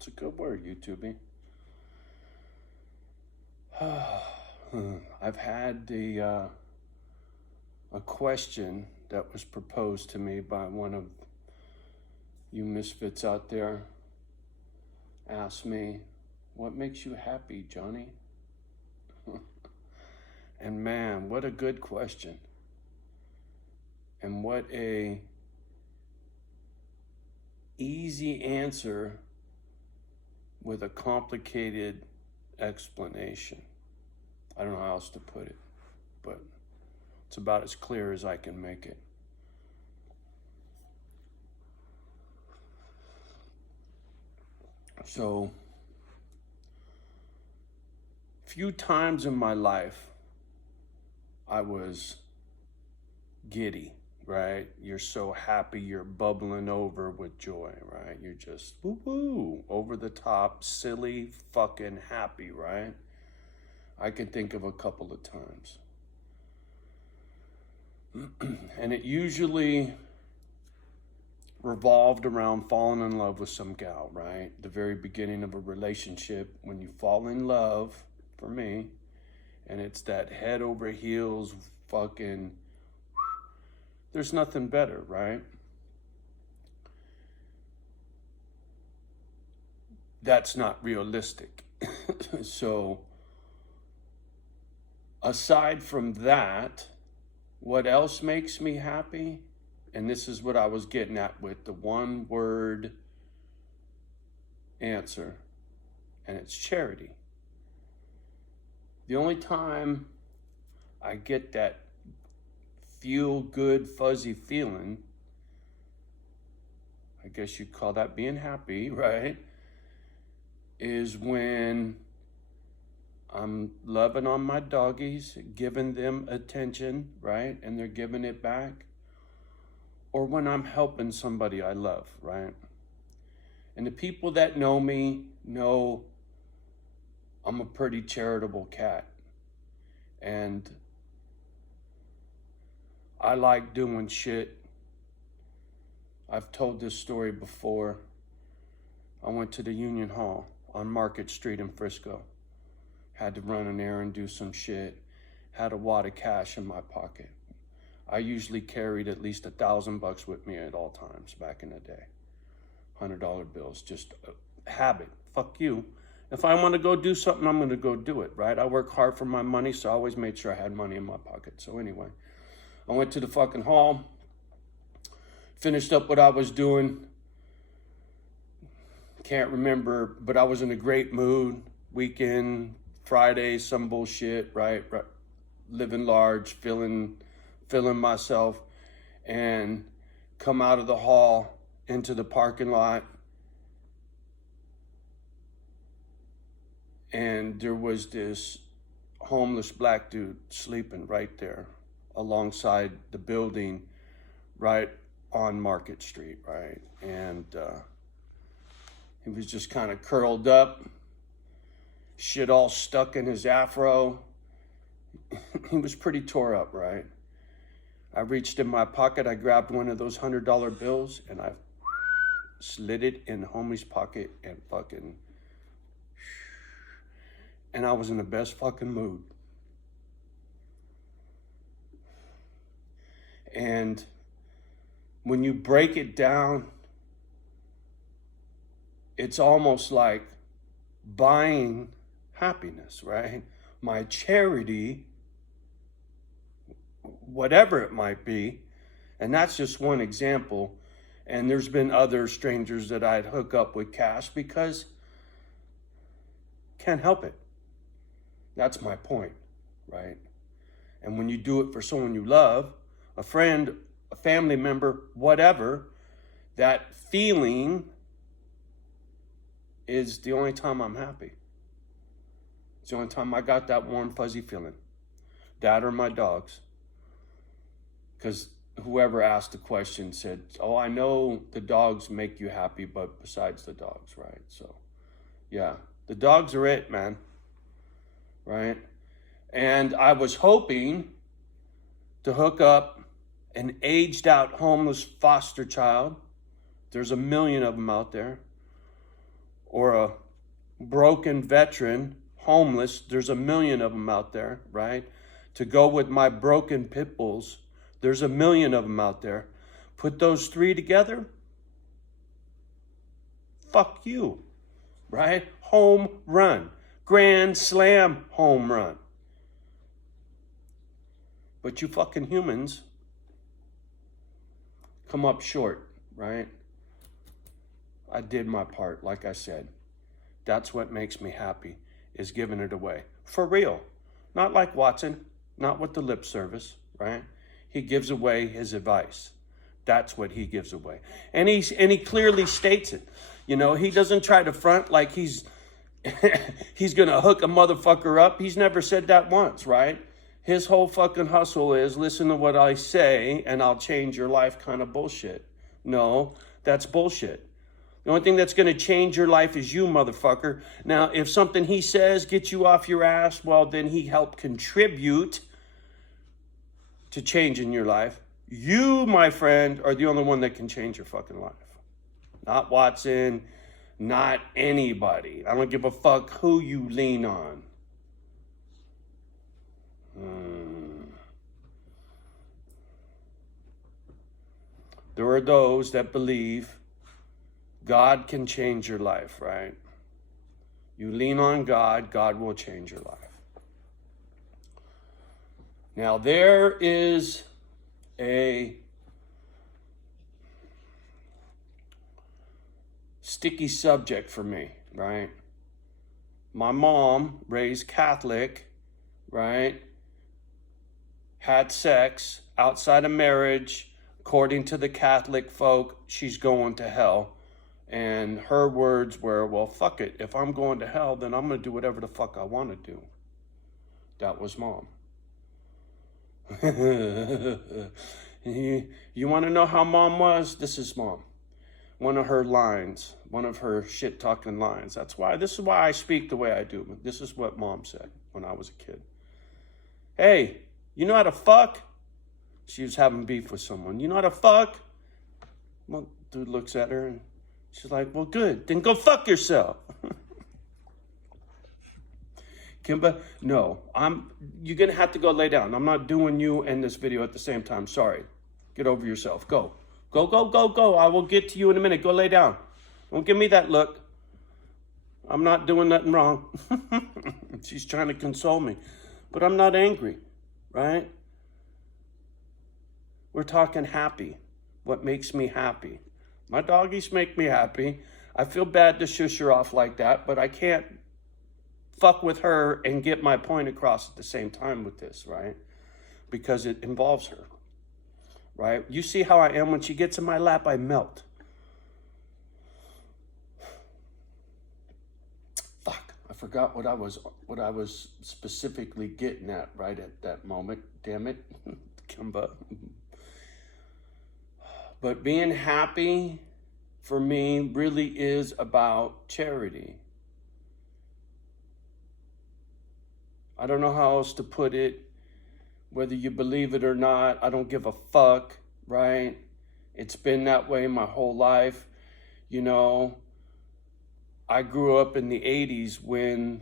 It's a good word, YouTubing. I've had a question that was proposed to me by one of you misfits out there. Asked me, "What makes you happy, Johnny?" And man, what a good question. And what a easy answer with a complicated explanation. I don't know how else to put it, but it's about as clear as I can make it. So, few times in my life, I was giddy, right? You're so happy, you're bubbling over with joy, right? You're just woo-woo, over the top, silly, fucking happy, right? I can think of a couple of times. And it usually revolved around falling in love with some gal, right? The very beginning of a relationship, when you fall in love, for me, and it's that head over heels fucking, there's nothing better, right? That's not realistic. So, aside from that, what else makes me happy? And this is what I was getting at with the one word answer, and it's charity. The only time I get that feel good, fuzzy feeling, I guess you'd call that being happy, right? Is when I'm loving on my doggies, giving them attention, right? And they're giving it back. Or when I'm helping somebody I love, right? And the people that know me know I'm a pretty charitable cat. And I like doing shit. I've told this story before. I went to the Union Hall on Market Street in Frisco. Had to run an errand, do some shit. Had a wad of cash in my pocket. I usually carried at least $1,000 with me at all times back in the day. $100 bills, just a habit. Fuck you. If I want to go do something, I'm going to go do it, right? I work hard for my money, so I always made sure I had money in my pocket. So anyway, I went to the fucking hall, finished up what I was doing. Can't remember, but I was in a great mood. Weekend, Friday, some bullshit, right? Living large, feeling myself, and come out of the hall into the parking lot. And there was this homeless black dude sleeping right there alongside the building right on Market Street, right? And he was just kind of curled up, shit all stuck in his afro. He was pretty tore up, right? I reached in my pocket, I grabbed one of those $100 bills, and I slid it in the homie's pocket and fucking... And I was in the best fucking mood. And when you break it down, it's almost like buying happiness, right? My charity, whatever it might be, and that's just one example. And there's been other strangers that I'd hook up with cash because can't help it. That's my point, right? And when you do it for someone you love, a friend, a family member, whatever, that feeling is the only time I'm happy. It's the only time I got that warm, fuzzy feeling. That or my dogs. Because whoever asked the question said, oh, I know the dogs make you happy, but besides the dogs, right? So, yeah, the dogs are it, man. Right? And I was hoping to hook up an aged out homeless foster child. There's a million of them out there. or a broken veteran, homeless, there's a million of them out there, right? To go with my broken pit bulls, there's a million of them out there. Put those three together, fuck you, right? Home run. Grand slam home run. But you fucking humans come up short, right? I did my part, like I said. That's what makes me happy, is giving it away. For real. Not like Watson, not with the lip service, right? He gives away his advice. That's what he gives away. And he clearly states it. You know, he doesn't try to front like he's gonna hook a motherfucker up. He's never said that once, right? His whole fucking hustle is listen to what I say and I'll change your life kind of bullshit. No, that's bullshit. The only thing that's going to change your life is you, motherfucker. Now, if something he says gets you off your ass, well, then he helped contribute to changing your life. You, my friend, are the only one that can change your fucking life. Not Watson, not anybody. I don't give a fuck who you lean on. There are those that believe God can change your life, right? You lean on God, God will change your life. Now, there is a sticky subject for me, right? My mom, raised Catholic, right? Had sex outside of marriage. According to the Catholic folk, she's going to hell. And her words were, well, fuck it. If I'm going to hell, then I'm going to do whatever the fuck I want to do. That was Mom. You want to know how Mom was? This is Mom. One of her lines, one of her shit-talking lines. This is why I speak the way I do. This is what Mom said when I was a kid. Hey, you know how to fuck? She was having beef with someone. You know how to fuck? Well, dude looks at her and she's like, well, good. Then go fuck yourself. Kimba, no. You're going to have to go lay down. I'm not doing you and this video at the same time. Sorry. Get over yourself. Go. Go, go, go, go. I will get to you in a minute. Go lay down. Don't give me that look. I'm not doing nothing wrong. She's trying to console me. But I'm not angry, right? We're talking happy. What makes me happy? My doggies make me happy. I feel bad to shush her off like that, but I can't fuck with her and get my point across at the same time with this, right? Because it involves her, right? You see how I am when she gets in my lap, I melt. Fuck, I forgot what I was specifically getting at right at that moment. Damn it, Kimba. But being happy for me really is about charity. I don't know how else to put it. Whether you believe it or not, I don't give a fuck, right? It's been that way my whole life. You know, I grew up in the 80s when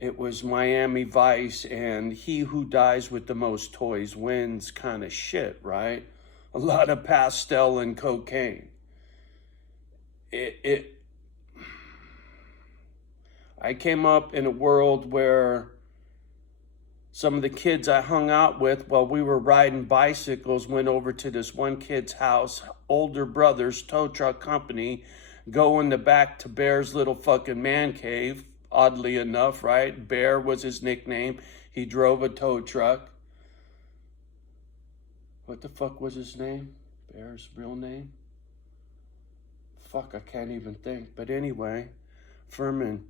it was Miami Vice and he who dies with the most toys wins kind of shit, right? A lot of pastel and cocaine. I came up in a world where some of the kids I hung out with while we were riding bicycles went over to this one kid's house, older brother's tow truck company, go in the back to Bear's little fucking man cave, oddly enough, right? Bear was his nickname. He drove a tow truck. What the fuck was his name? Bear's real name? Fuck, I can't even think. But anyway, Furman,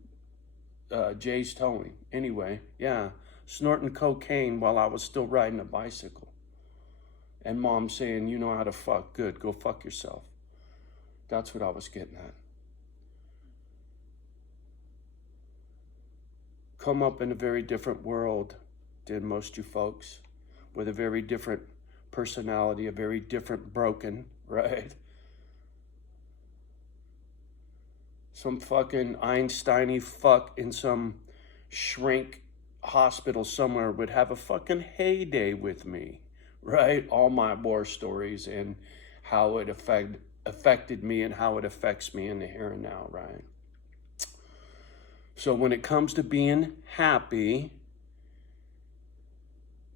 Jay's Towing. Anyway, yeah, snorting cocaine while I was still riding a bicycle. And Mom saying, you know how to fuck. Good, go fuck yourself. That's what I was getting at. Come up in a very different world than most you folks, with a very different personality, a very different broken, right? some fucking Einstein-y fuck in some shrink hospital somewhere would have a fucking heyday with me, right? All my war stories and how it affected me and how it affects me in the here and now, right? So when it comes to being happy,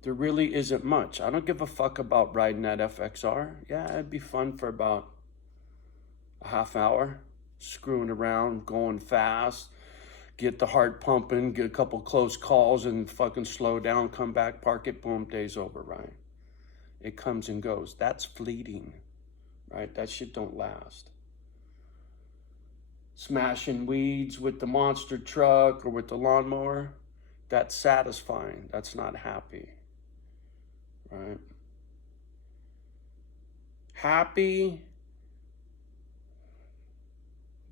there really isn't much. I don't give a fuck about riding that FXR. Yeah, it'd be fun for about a half hour, screwing around, going fast, get the heart pumping, get a couple close calls and fucking slow down, come back, park it, boom, day's over, right? It comes and goes. That's fleeting, right? That shit don't last. Smashing weeds with the monster truck or with the lawnmower, that's satisfying. That's not happy, right? Happy,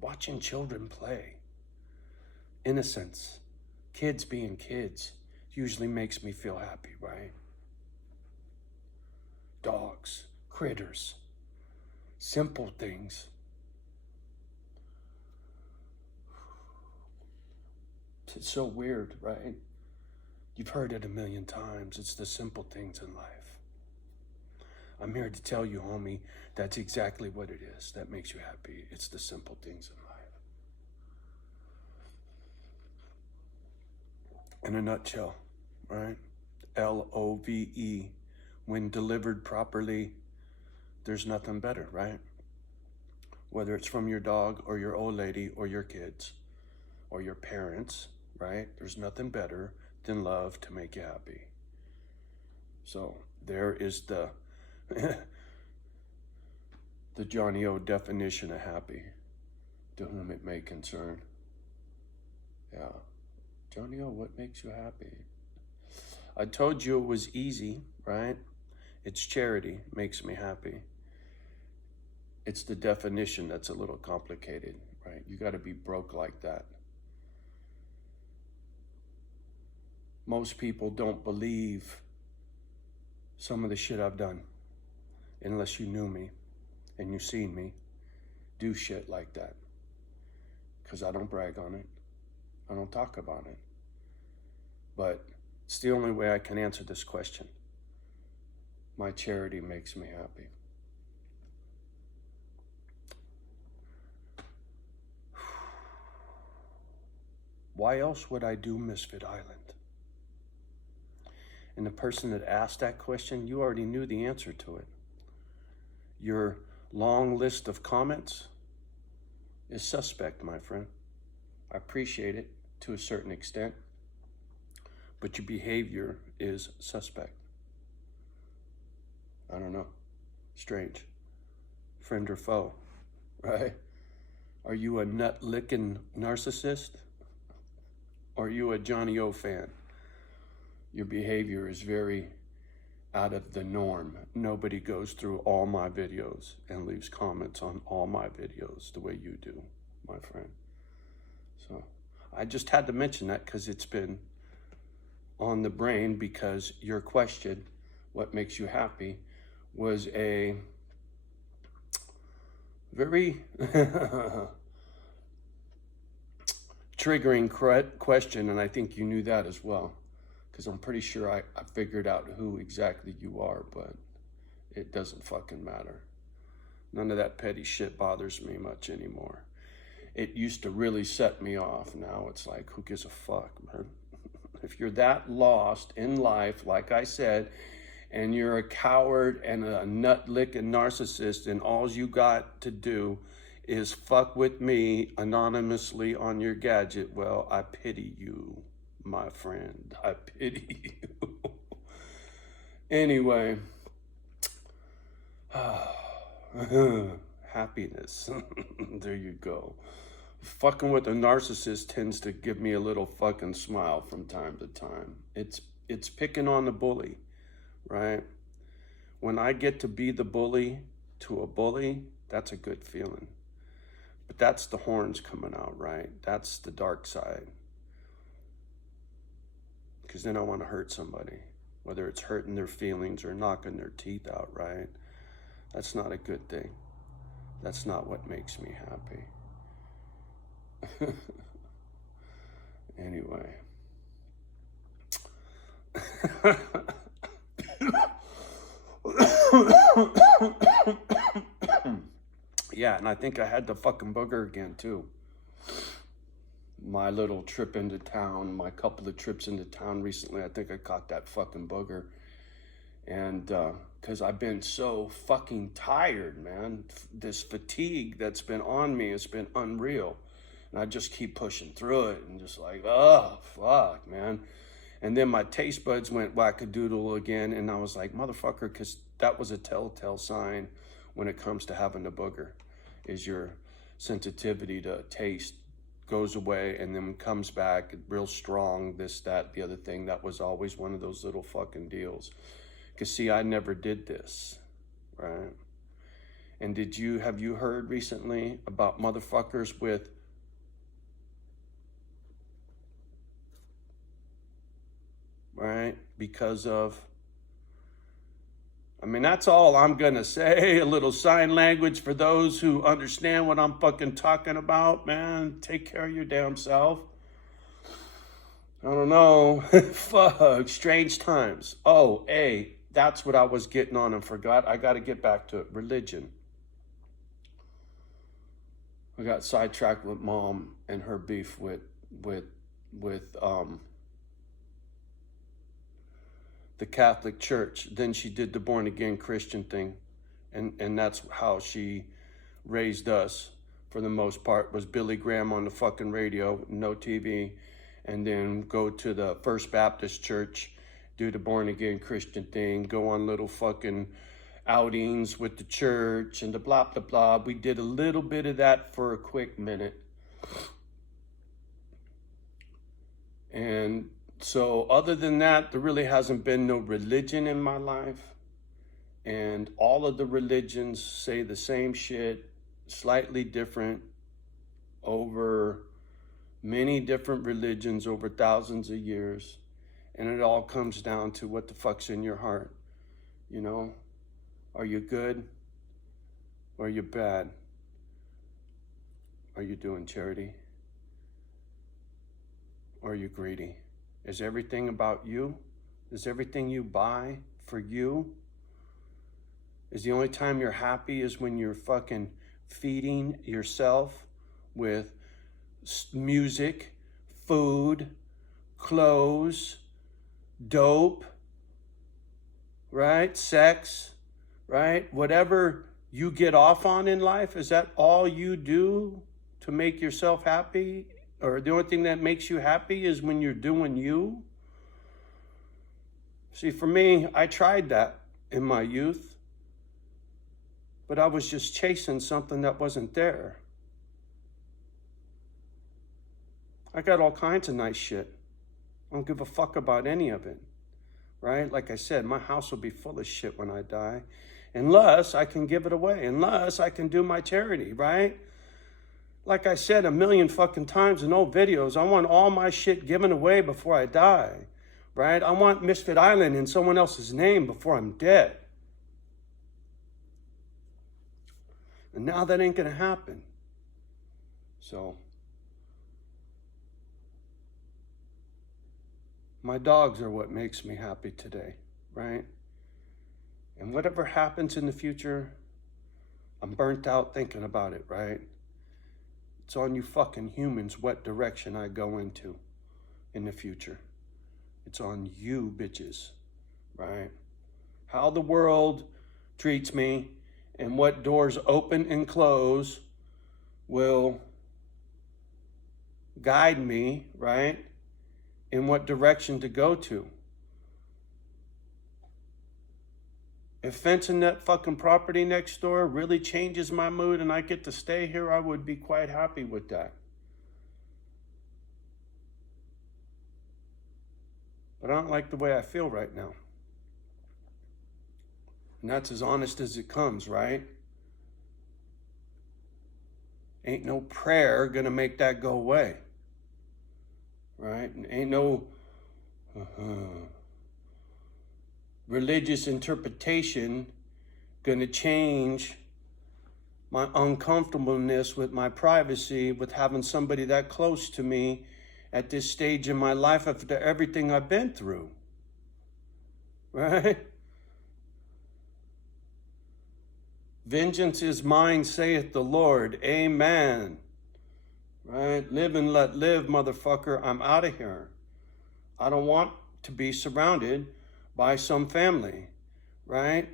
watching children play. Innocence, kids being kids, usually makes me feel happy, right? Dogs, critters, simple things. It's so weird, right? You've heard it a million times. It's the simple things in life. I'm here to tell you, homie, that's exactly what it is that makes you happy. It's the simple things in life. In a nutshell, right? LOVE. When delivered properly, there's nothing better, right? Whether it's from your dog or your old lady or your kids or your parents, right? There's nothing better than love to make you happy. So there is the the Johnny O definition of happy, to whom it may concern. Yeah. Johnny O, what makes you happy? I told you it was easy, right? It's charity makes me happy. It's the definition that's a little complicated, right? You got to be broke like that. Most people don't believe some of the shit I've done unless you knew me and you seen me do shit like that. Because I don't brag on it. I don't talk about it. But it's the only way I can answer this question. My charity makes me happy. Why else would I do Misfit Island? And the person that asked that question, you already knew the answer to it. Your long list of comments is suspect, my friend. I appreciate it to a certain extent, but your behavior is suspect. I don't know. Strange. Friend or foe, right? Are you a nut-licking narcissist? Or are you a Johnny O fan? Your behavior is very out of the norm. Nobody goes through all my videos and leaves comments on all my videos the way you do, my friend. So I just had to mention that because it's been on the brain, because your question, what makes you happy, was a very triggering question, and I think you knew that as well, because I'm pretty sure I figured out who exactly you are, but it doesn't fucking matter. None of that petty shit bothers me much anymore. It used to really set me off. Now it's like, who gives a fuck, man? If you're that lost in life, like I said, and you're a coward and a nut-licking narcissist, and all you got to do is fuck with me anonymously on your gadget, well, I pity you, my friend. I pity you. Anyway, happiness. There you go. Fucking with a narcissist tends to give me a little fucking smile from time to time. It's picking on the bully, right? When I get to be the bully to a bully, that's a good feeling. But that's the horns coming out, right? That's the dark side. Because then I want to hurt somebody, whether it's hurting their feelings or knocking their teeth out, right? That's not a good thing. That's not what makes me happy. Anyway. Yeah, and I think I had the fucking booger again too. My little trip into town, my couple of trips into town recently, I think I caught that fucking booger. And because I've been so fucking tired, man. This fatigue that's been on me has been unreal. And I just keep pushing through it and just like, oh, fuck, man. And then my taste buds went wackadoodle again. And I was like, motherfucker, because that was a telltale sign when it comes to having a booger, is your sensitivity to taste goes away and then comes back real strong, this, that, the other thing. That was always one of those little fucking deals. Because see, I never did this, right? And have you heard recently about motherfuckers with right? Because of, I mean, that's all I'm gonna say. A little sign language for those who understand what I'm fucking talking about, man. Take care of your damn self. I don't know. Fuck, strange times. Oh, hey, that's what I was getting on and forgot. I gotta get back to it. Religion. I got sidetracked with mom and her beef with the Catholic Church. Then she did the born again Christian thing. And that's how she raised us for the most part, was Billy Graham on the fucking radio, no TV, and then go to the First Baptist Church, do the born again Christian thing, go on little fucking outings with the church and the blah, blah, blah. We did a little bit of that for a quick minute. And so other than that, there really hasn't been no religion in my life. And all of the religions say the same shit, slightly different, over many different religions over thousands of years. And it all comes down to what the fuck's in your heart. You know, are you good or are you bad? Are you doing charity? Or are you greedy? Is everything about you? Is everything you buy for you? Is the only time you're happy is when you're fucking feeding yourself with music, food, clothes, dope, right? Sex, right? Whatever you get off on in life, is that all you do to make yourself happy? Or the only thing that makes you happy is when you're doing you? See, for me, I tried that in my youth, but I was just chasing something that wasn't there. I got all kinds of nice shit. I don't give a fuck about any of it, right? Like I said, my house will be full of shit when I die, unless I can give it away, unless I can do my charity, right? Like I said a million fucking times in old videos, I want all my shit given away before I die, right? I want Misfit Island in someone else's name before I'm dead. And now that ain't gonna happen. So, my dogs are what makes me happy today, right? And whatever happens in the future, I'm burnt out thinking about it, right? It's on you fucking humans what direction I go into in the future. It's on you bitches, right? How the world treats me and what doors open and close will guide me, right? In what direction to go to. If fencing that fucking property next door really changes my mood and I get to stay here, I would be quite happy with that. But I don't like the way I feel right now. And that's as honest as it comes, right? Ain't no prayer gonna make that go away. Right? And ain't no religious interpretation gonna change my uncomfortableness with my privacy, with having somebody that close to me at this stage in my life after everything I've been through, right? Vengeance is mine, saith the Lord. Amen. Right? Live and let live, motherfucker. I'm out of here. I don't want to be surrounded by some family, right?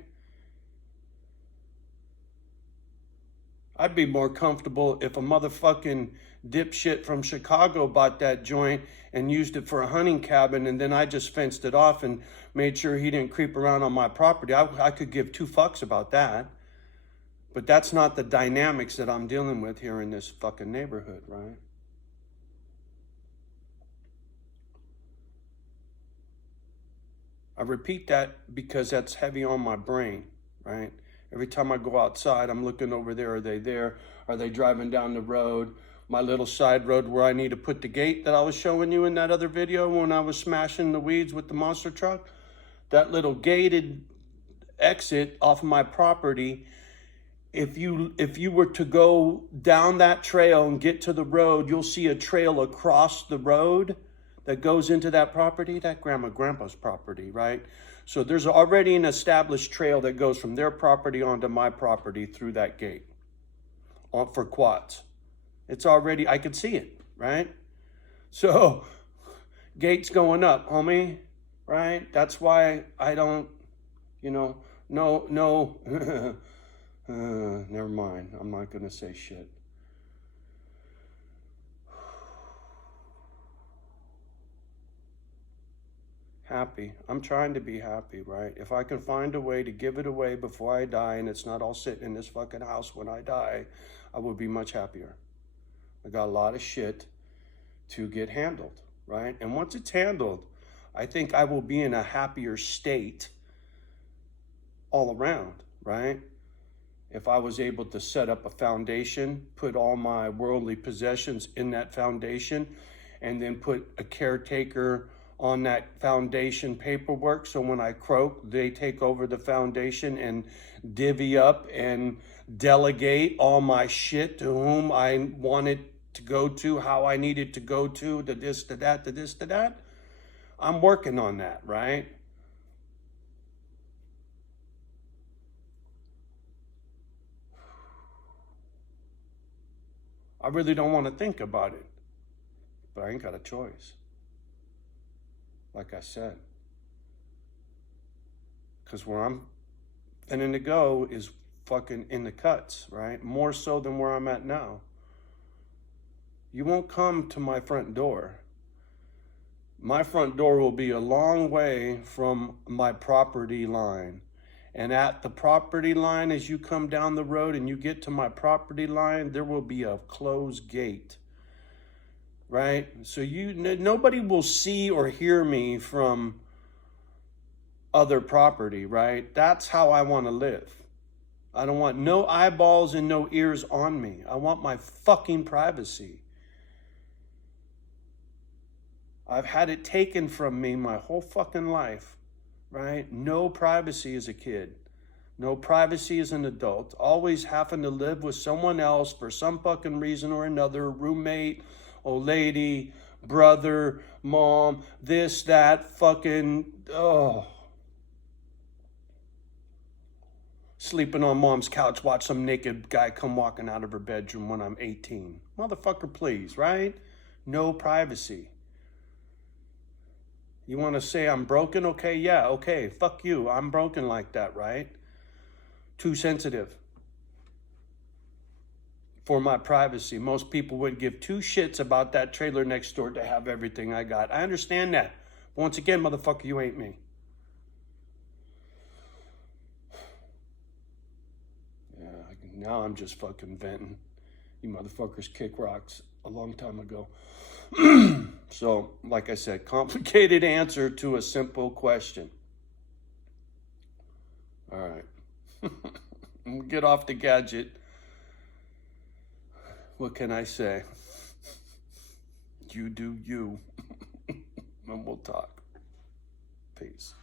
I'd be more comfortable if a motherfucking dipshit from Chicago bought that joint and used it for a hunting cabin, and then I just fenced it off and made sure he didn't creep around on my property. I could give two fucks about that. But that's not the dynamics that I'm dealing with here in this fucking neighborhood, right? I repeat that because that's heavy on my brain, right? Every time I go outside, I'm looking over there. Are they there? Are they driving down the road? My little side road where I need to put the gate that I was showing you in that other video when I was smashing the weeds with the monster truck. That little gated exit off of my property. If you were to go down that trail and get to the road, you'll see a trail across the road that goes into that property, that grandpa's property, right? So there's already an established trail that goes from their property onto my property through that gate for quads. It's already, I could see it, right? So gate's going up, homie, right? That's why I don't, no. Never mind. I'm not going to say shit. Happy. I'm trying to be happy, right? If I can find a way to give it away before I die and it's not all sitting in this fucking house when I die, I would be much happier. I got a lot of shit to get handled, right? And once it's handled, I think I will be in a happier state all around, right? If I was able to set up a foundation, put all my worldly possessions in that foundation, and then put a caretaker on that foundation paperwork, so when I croak, they take over the foundation and divvy up and delegate all my shit to whom I wanted to go to, how I needed to go to this, to that, to this, to that. I'm working on that, right? I really don't want to think about it, but I ain't got a choice. Like I said, because where I'm finna to go is fucking in the cuts, right? More so than where I'm at now. You won't come to my front door. My front door will be a long way from my property line. And at the property line, as you come down the road and you get to my property line, there will be a closed gate, right? So nobody will see or hear me from other property, right? That's how I want to live. I don't want no eyeballs and no ears on me. I want my fucking privacy. I've had it taken from me my whole fucking life. Right? No privacy as a kid. No privacy as an adult. Always having to live with someone else for some fucking reason or another. Roommate, old lady, brother, mom, this, that, fucking, Sleeping on mom's couch, watch some naked guy come walking out of her bedroom when I'm 18. Motherfucker, please, right? No privacy. You want to say I'm broken? Okay, yeah, okay, fuck you. I'm broken like that, right? Too sensitive for my privacy. Most people would give two shits about that trailer next door to have everything I got. I understand that. But once again, motherfucker, you ain't me. Yeah, now I'm just fucking venting. You motherfuckers kick rocks a long time ago. So, like I said, complicated answer to a simple question. All right. Get off the gadget. What can I say? You do you. And we'll talk. Peace.